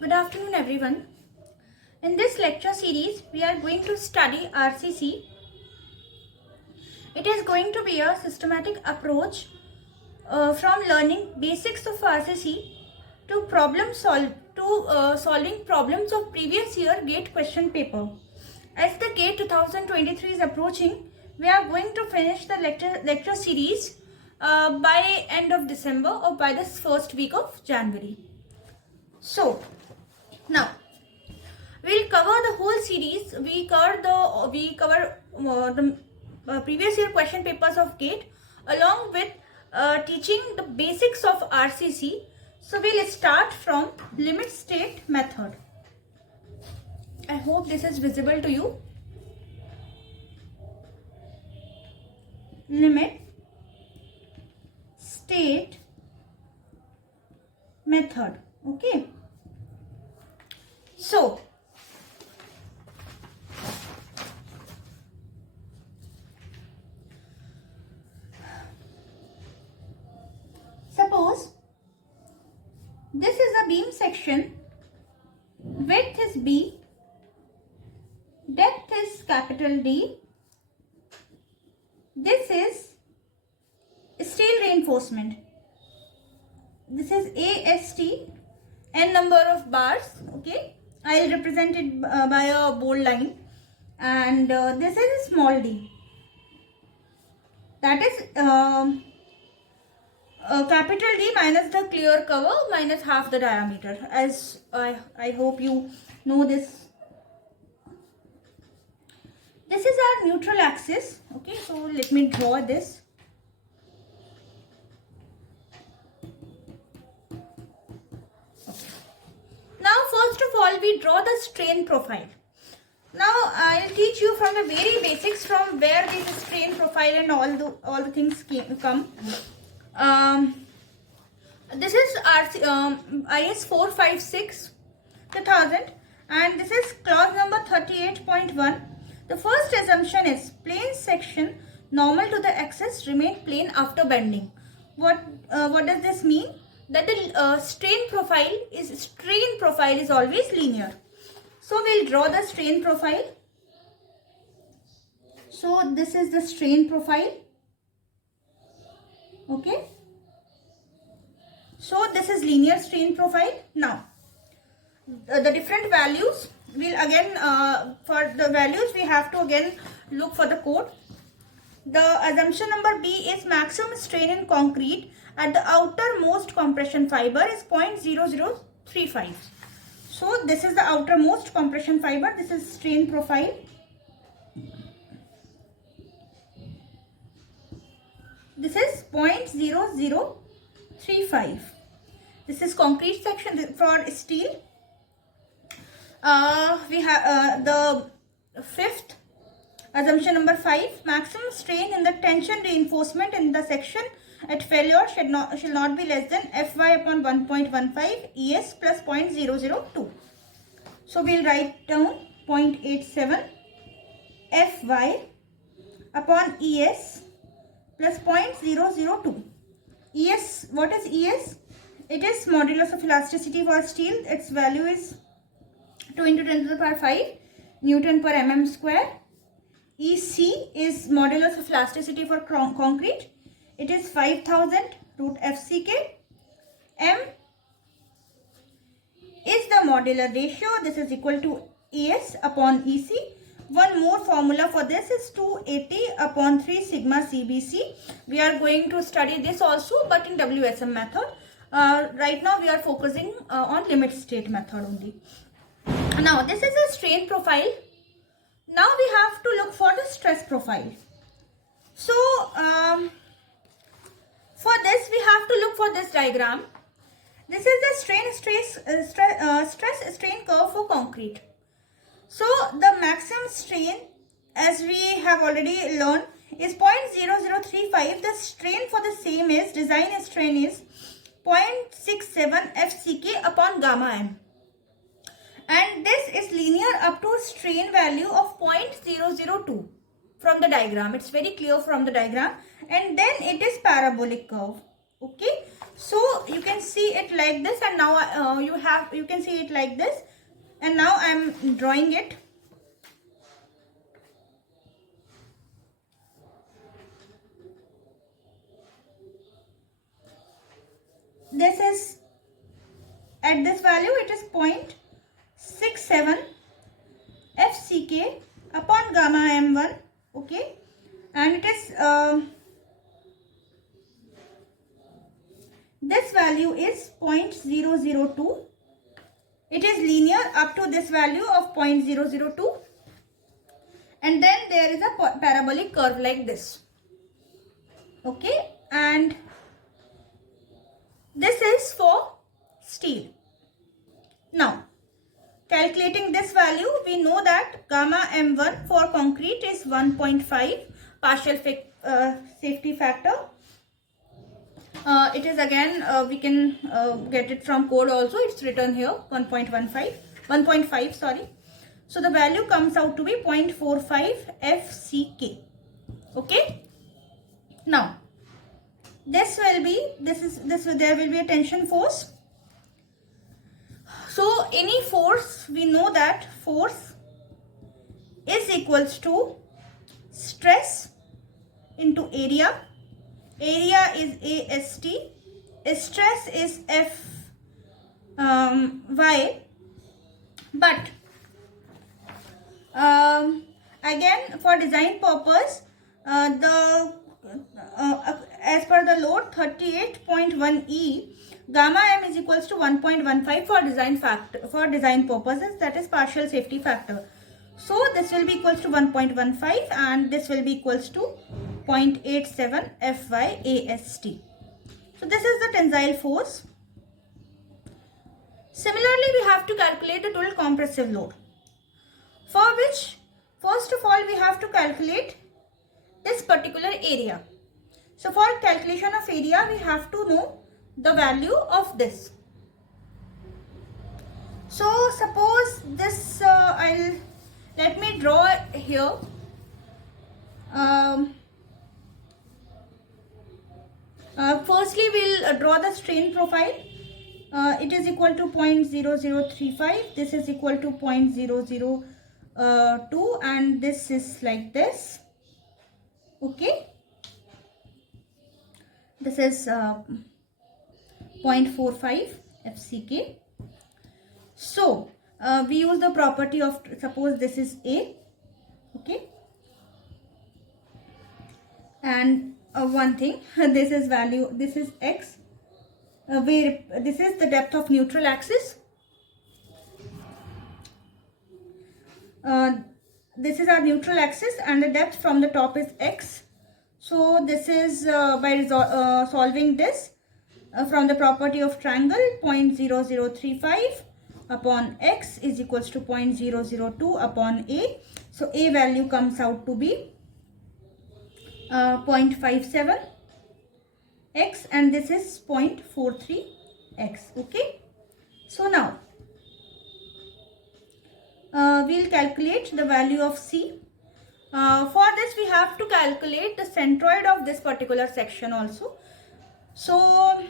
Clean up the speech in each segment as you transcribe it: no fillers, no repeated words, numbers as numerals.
Good afternoon everyone. In this lecture series, we are going to study R.C.C. It is going to be a systematic approach from learning basics of R.C.C. to solving problems of previous year GATE question paper. As the GATE 2023 is approaching, we are going to finish the lecture series by end of December or by the first week of January. So now we'll cover the whole series. We cover the previous year question papers of GATE along with teaching the basics of R.C.C. So we'll start from limit state method. I hope this is visible to you. Limit state method. Okay. So suppose this is a beam section, width is B, depth is capital D. This is steel reinforcement. This is AST, n number of bars. Okay, I'll represent it by a bold line, and this is a small d. That is capital D minus the clear cover minus half the diameter. As I hope you know this. This is our neutral axis. Okay, so let me draw this. Okay. Now first of all we draw the strain profile. Now I'll teach you from the very basics from where this strain profile and all the things come. This is IS 456 2000 and this is clause number 38.1. The first assumption is plane section normal to the axis remain plane after bending. What does this mean? That the strain profile is always linear. So we'll draw the strain profile. So this is the strain profile. Okay. So this is linear strain profile. Now the different values, we'll again for the values we have to again look for the code. The assumption number B is maximum strain in concrete at the outermost compression fiber is 0.0035. So this is the outermost compression fiber. This is strain profile. This is 0.0035. This is concrete section. For steel, we have the fifth assumption number 5. Maximum strain in the tension reinforcement in the section at failure shall not be less than Fy upon 1.15 ES plus 0.002. So we'll write down 0.87 Fy upon ES plus 0.002. ES, what is ES? It is modulus of elasticity for steel. Its value is 2 into 10 to the power 5 Newton per mm square. EC is modulus of elasticity for concrete. It is 5000 root FCK. M is the modular ratio. This is equal to ES upon EC. One more formula for this is 280 upon 3 sigma CBC. We are going to study this also, but in WSM method. Right now we are focusing on limit state method only. Now this is a strain profile. Now we have to look for the stress profile. So for this we have to look for this diagram. This is the stress strain curve for concrete. So the maximum strain, as we have already learned, is 0.0035. The strain for the same is, design strain is 0.67 FCK upon gamma m. And this is linear up to strain value of 0.002 from the diagram. It's very clear from the diagram. And then it is parabolic curve. Okay. So you can see it like this, and now you can see it like this, and now I am drawing it. This is at this value, it is 0.67 FCK upon gamma M1. Okay, and it is this value is 0.002. It is linear up to this value of 0.002, and then there is a parabolic curve like this. Okay, and this is for steel. Now, calculating this value, we know that gamma M1 for concrete is 1.5 partial safety factor. It is again, we can get it from code also. It's written here 1.5, sorry. So the value comes out to be 0.45 FCK. Okay. Now, there will be a tension force. So any force, we know that force is equals to stress into area. Area is AST. Stress is Fy. But again, for design purpose, as per the load 38.1 E, gamma M is equals to 1.15 for design purposes, that is partial safety factor. So this will be equals to 1.15 and this will be equals to 0.87 FYAST. So this is the tensile force. Similarly, we have to calculate the total compressive load, for which first of all we have to calculate this particular area. So for calculation of area, we have to know the value of this. So suppose this, let me draw here. Firstly, we'll draw the strain profile. It is equal to 0.0035. This is equal to 0.002, and this is like this. Okay. This is 0.45 FCK. So we use the property of, suppose this is A. Okay. And one thing, this is value, this is X, where this is the depth of neutral axis. This is our neutral axis and the depth from the top is X. So this is by solving this from the property of triangle, 0.0035 upon X is equals to 0.002 upon A. So A value comes out to be 0.57 X, and this is 0.43 X. Okay. So now we'll calculate the value of C. For this we have to calculate the centroid of this particular section also. So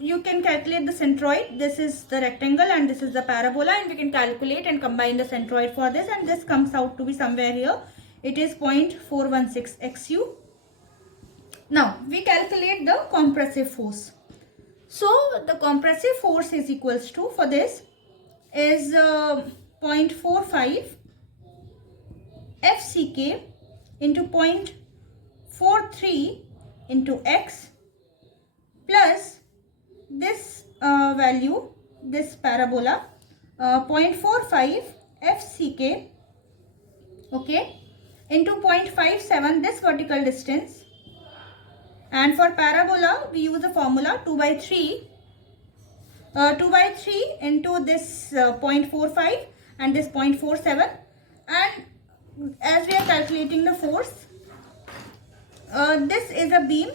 you can calculate the centroid. This is the rectangle and this is the parabola, and we can calculate and combine the centroid for this, and this comes out to be somewhere here. It is 0.416 XU. Now we calculate the compressive force. So the compressive force is equals to, for this is 0.45 FCK into 0.43 into X plus this value, this parabola, 0.45 FCK, okay, into 0.57 this vertical distance. And for parabola, we use the formula 2 by 3 into this 0.45 and this 0.47. And as we are calculating the force, this is a beam.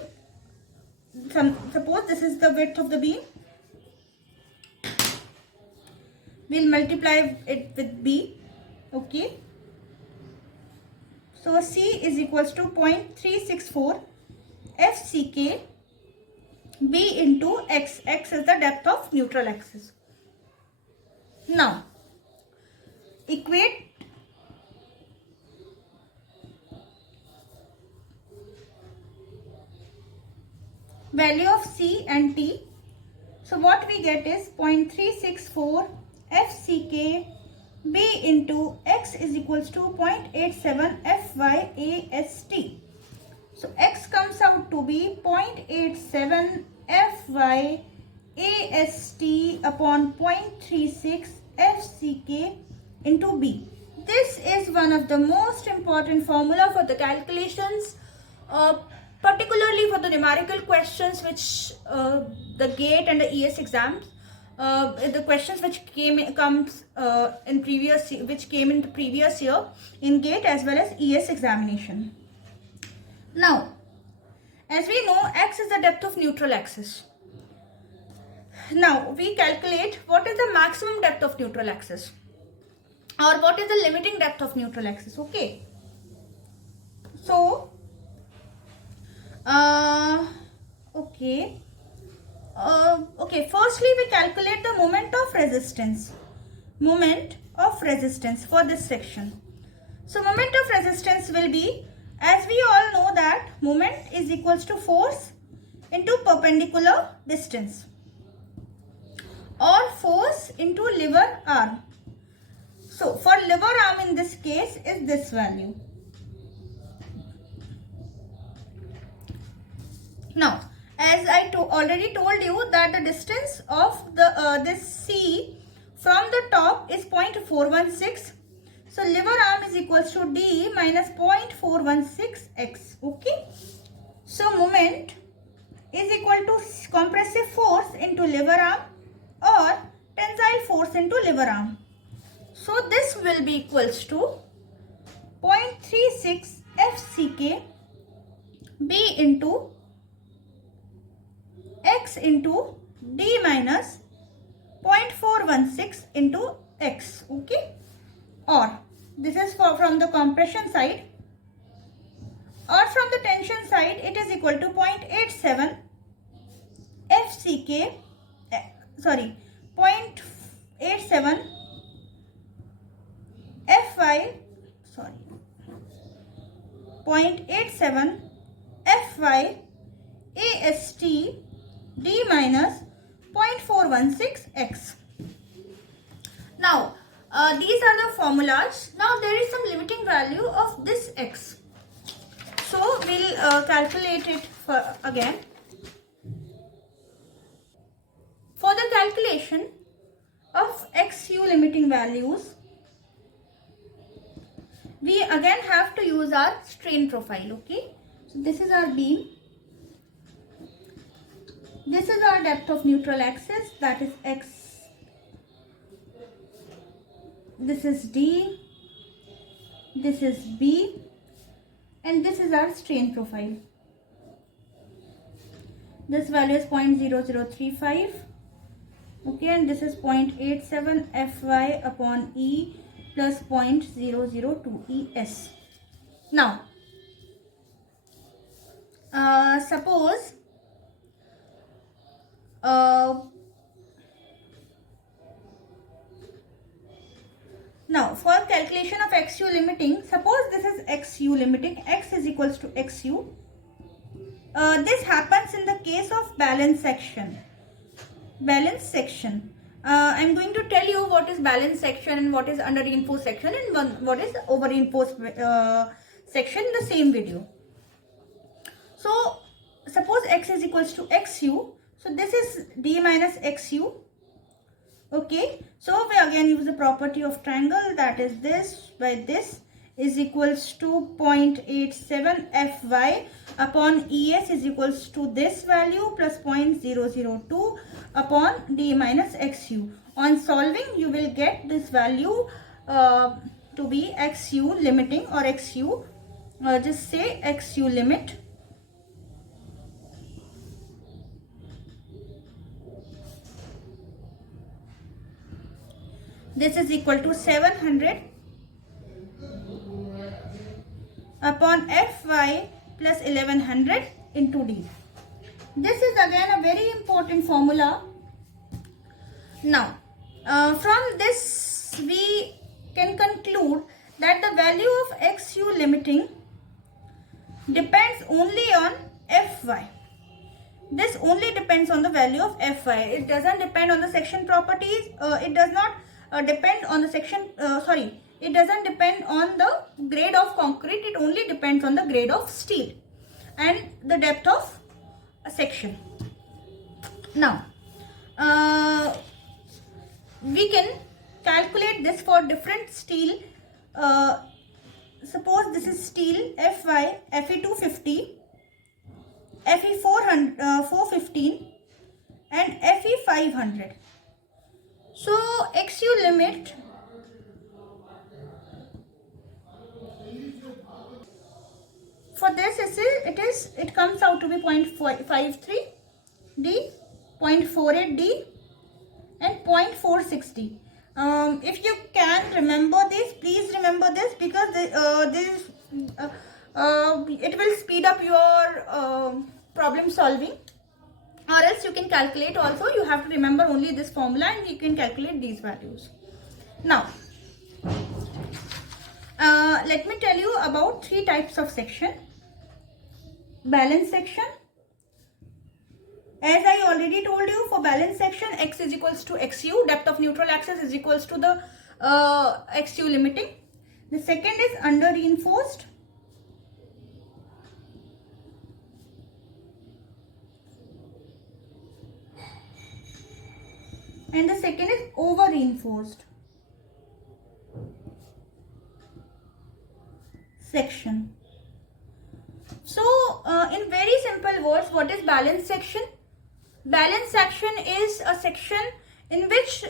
Suppose this is the width of the beam. We'll multiply it with B. Okay. So C is equals to 0.364 FCK B into X. X is the depth of neutral axis. Now, equate value of C and T. So what we get is 0.364 FCK B into X is equals to 0.87 FYAST. So X comes out to be 0.87 FYAST upon 0.36 FCK into B. This is one of the most important formula for the calculations, particularly for the numerical questions which the GATE and the ES exams, the questions which came in the previous year in GATE as well as ES examination. Now, as we know, X is the depth of neutral axis. Now, we calculate what is the maximum depth of neutral axis, or what is the limiting depth of neutral axis. Okay. So, firstly we calculate the moment of resistance. Moment of resistance for this section. So, moment of resistance will be, as we all know that moment is equals to force into perpendicular distance, or force into lever arm. So, for lever arm in this case is this value. Now, as I already told you that the distance of the this C from the top is 0.416. So, lever arm is equals to D minus 0.416x. Okay. So, moment is equal to compressive force into lever arm or tensile force into lever arm. So, this will be equals to 0.36 FCK B into X into D minus 0.416 into X. Okay. Or this is from the compression side, or from the tension side it is equal to 0.87 FCK, 0.87 FY, 0.87 FY AST D minus 0.416x. Now, these are the formulas. Now, there is some limiting value of this x. So, we'll calculate it again. For the calculation of XU limiting values, we again have to use our strain profile. Okay. So, this is our beam. This is our depth of neutral axis, that is X. This is D, this is B, and this is our strain profile. This value is 0.0035. Okay, and this is 0.87 Fy upon E plus 0.002 Es. Now, suppose now for calculation of XU limiting, suppose this is XU limiting, X is equals to XU. This happens in the case of balance section. Balance section. I'm going to tell you what is balance section and what is under reinforced section and what is over reinforced section in the same video. So, suppose X is equals to XU. So, this is D minus XU. Okay. So, we again use the property of triangle, that is this by this is equals to 0.87 Fy upon Es is equals to this value plus 0.002 upon D minus XU. On solving, you will get this value to be XU limiting or XU. Just say XU limit. This is equal to 700 upon Fy plus 1100 into D. This is again a very important formula. Now, from this we can conclude that the value of XU limiting depends only on Fy. This only depends on the value of Fy. It doesn't depend on the section properties. It does not depend on the section, it doesn't depend on the grade of concrete. It only depends on the grade of steel and the depth of a section. Now, we can calculate this for different steel. Suppose this is steel Fy, Fe 250, Fe 415 and Fe 500. So XU limit for this it comes out to be 0.53 D, 0.48 D and 0.460. If you can remember this, please remember this, because it will speed up your problem solving. Or else you can calculate also. You have to remember only this formula and you can calculate these values. Now, let me tell you about three types of section. Balance section. As I already told you, for balance section, X is equals to XU, depth of neutral axis is equals to the XU limiting. The second is under reinforced. And the second is over reinforced section. So, in very simple words, what is balance section? Balance section is a section in which,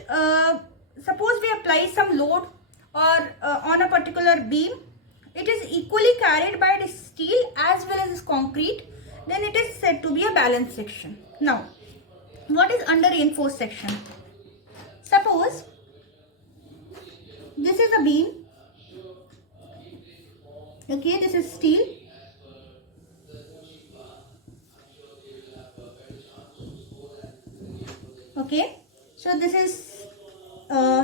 suppose we apply some load or on a particular beam, it is equally carried by the steel as well as concrete, then it is said to be a balance section. Now, what is under reinforced section? Suppose this is a beam, okay, this is steel, okay, so this is,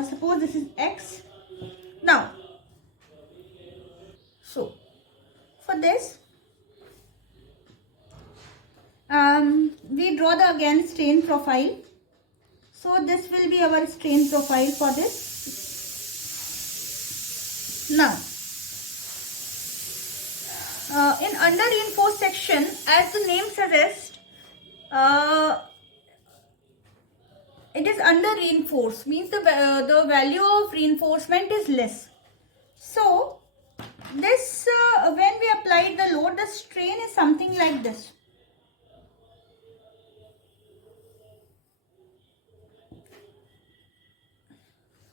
suppose this is X. Now, so for this, we draw the again strain profile. So this will be our strain profile for this. Now, in under reinforced section, as the name suggests, it is under reinforced, means the value of reinforcement is less. So this when we applied the load, the strain is something like this.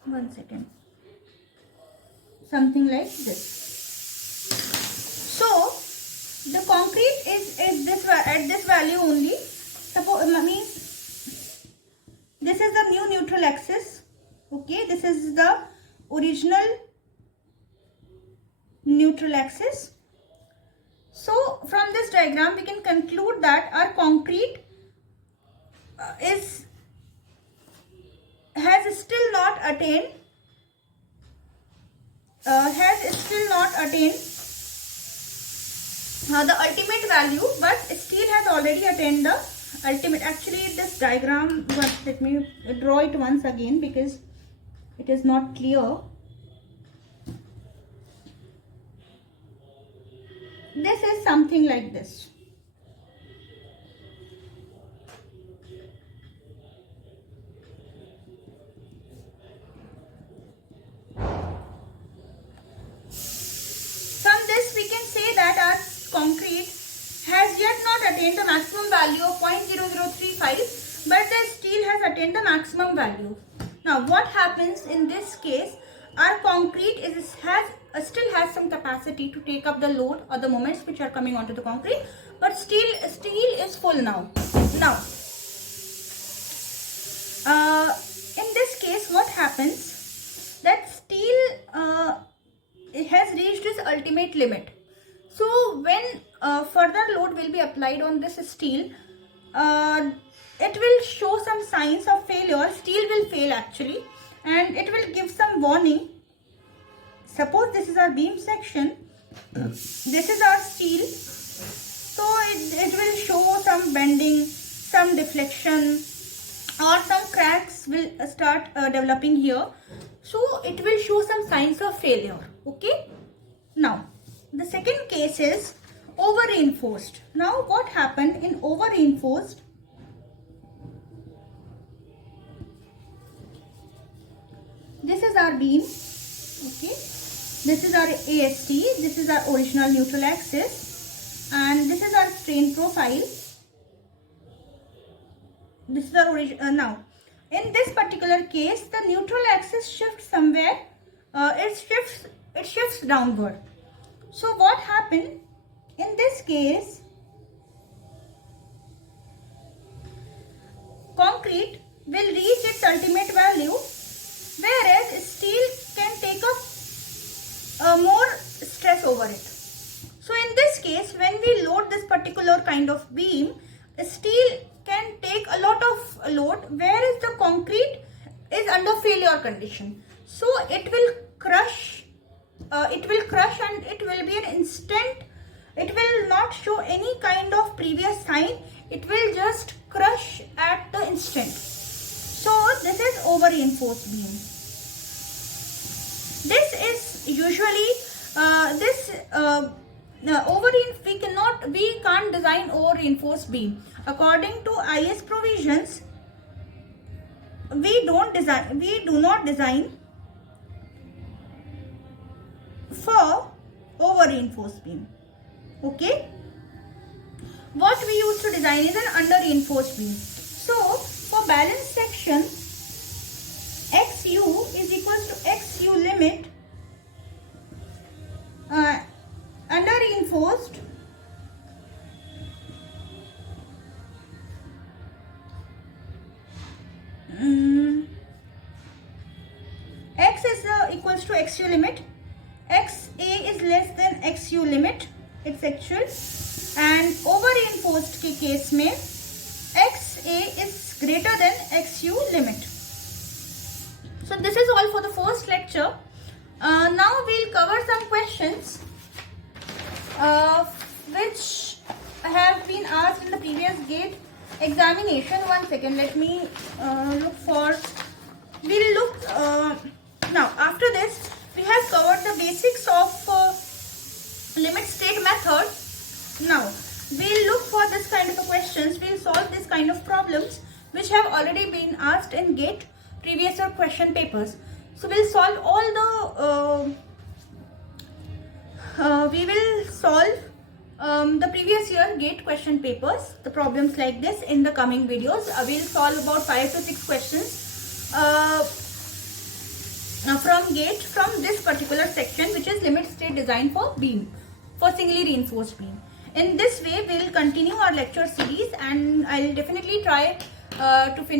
One second. Something like this. So the concrete is at this value only. Suppose means this is the new neutral axis. Okay, this is the original neutral axis. So from this diagram we can conclude that our concrete has still not attained the ultimate value, but steel has already attained the ultimate. Actually, this diagram, let me draw it once again because it is not clear. This is something like this. From this we can say that our concrete has yet not attained the maximum value of 0.0035, but the steel has attained the maximum value. Now what happens in this case? Our concrete still has some capacity to take up the load or the moments which are coming onto the concrete, but steel is full now. Now, in this case, what happens? That steel it has reached its ultimate limit. So when further load will be applied on this steel, it will show some signs of failure. Steel will fail actually, and it will give some warning. Suppose this is our beam section, this is our steel, so it will show some bending, some deflection, or some cracks will start developing here. So it will show some signs of failure. Okay. Now the second case is over reinforced. Now what happened in over reinforced? This is our beam. Okay. This is our AST. This is our original neutral axis, and this is our strain profile. This is our original. Now, in this particular case, the neutral axis shifts somewhere. It shifts downward. So what happened in this case? Concrete will reach its ultimate value, whereas steel can take up more stress over it. So in this case, when we load this particular kind of beam, steel can take a lot of load, whereas the concrete is under failure condition. So it will crush, and it will be an instant. It will not show any kind of previous sign. It will just crush at the instant. So this is over reinforced beam. This is usually we can't design over reinforced beam. According to IS provisions, we do not design for over reinforced beam. Okay. What we used to design is an under reinforced beam. So for balanced section, XU is equals to XU limit under reinforced X is equals to XU limit. XA is less than XU limit. It's actual. And over reinforced के case में XA is greater than XU limit. So this is all for the first lecture. Now we'll cover some questions which have been asked in the previous gate examination. One second, let me look for. We'll look now. After this, we have covered the basics of limit state method. Now we'll look for this kind of questions. We'll solve this kind of problems which have already been asked in gate previous year question papers. So we'll solve all the we will solve the previous year gate question papers, the problems like this in the coming videos. We'll solve about 5 to 6 questions from gate from this particular section, which is limit state design for beam, for singly reinforced beam. In this way, we'll continue our lecture series, and I'll definitely try to finish